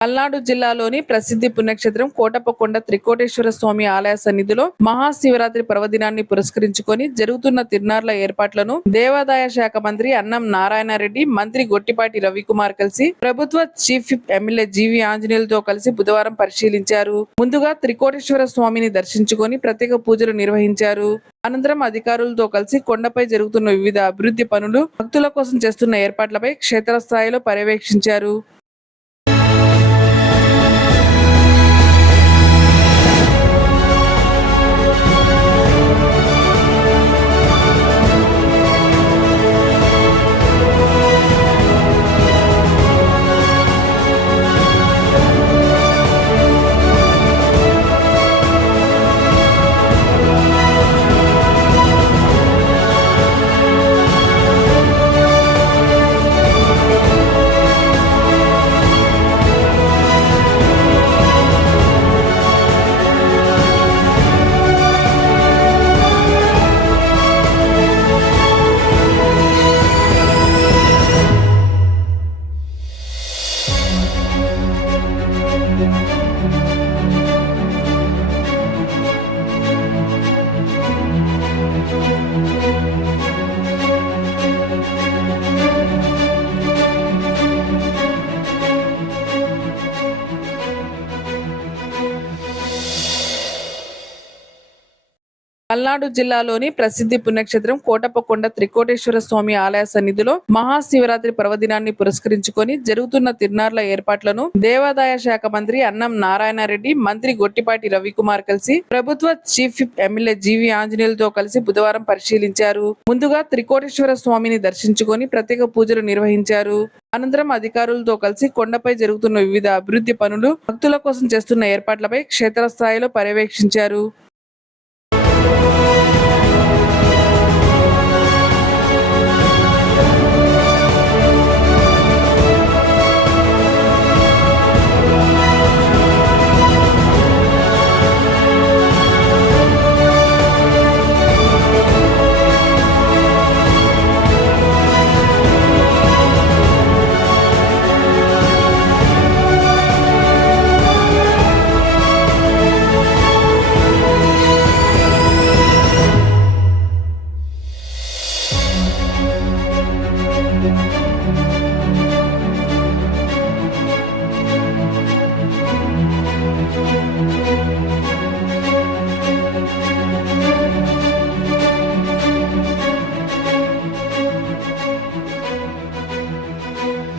పల్నాడు జిల్లాలోని ప్రసిద్ధి పుణ్యక్షేత్రం కోటప్పకొండ త్రికోటేశ్వర స్వామి ఆలయ సన్నిధిలో మహాశివరాత్రి పర్వదినాన్ని పురస్కరించుకొని జరుగుతున్న తిరునాళ్ల ఏర్పాట్లను దేవాదాయ శాఖ మంత్రి అన్నం నారాయణరెడ్డి, మంత్రి గొట్టిపాటి రవికుమార్ కలిసి ప్రభుత్వ చీఫ్ విప్ ఎమ్మెల్యే జీవి ఆంజనేయులతో కలిసి బుధవారం పరిశీలించారు. ముందుగా త్రికోటేశ్వర స్వామిని దర్శించుకొని ప్రత్యేక పూజలు నిర్వహించారు. అనంతరం అధికారులతో కలిసి కొండపై జరుగుతున్న వివిధ అభివృద్ధి పనులు, భక్తుల కోసం చేస్తున్న ఏర్పాట్లపై క్షేత్రస్థాయిలో పర్యవేక్షించారు. పల్నాడు జిల్లాలోని ప్రసిద్ధి పుణ్యక్షేత్రం కోటప్పకొండ త్రికోటేశ్వర స్వామి ఆలయ సన్నిధిలో మహాశివరాత్రి పర్వదినాన్ని పురస్కరించుకొని జరుగుతున్న తిరునాళ్ల ఏర్పాట్లను దేవాదాయ శాఖ మంత్రి అన్నం నారాయణరెడ్డి, మంత్రి గొట్టిపాటి రవికుమార్ కలిసి ప్రభుత్వ చీఫ్ విప్ ఎమ్మెల్యే జీవి ఆంజనేయులతో కలిసి బుధవారం పరిశీలించారు. ముందుగా త్రికోటేశ్వర స్వామిని దర్శించుకొని ప్రత్యేక పూజలు నిర్వహించారు. అనంతరం అధికారులతో కలిసి కొండపై జరుగుతున్న వివిధ అభివృద్ధి పనులు, భక్తుల కోసం చేస్తున్న ఏర్పాట్లపై క్షేత్రస్థాయిలో పర్యవేక్షించారు.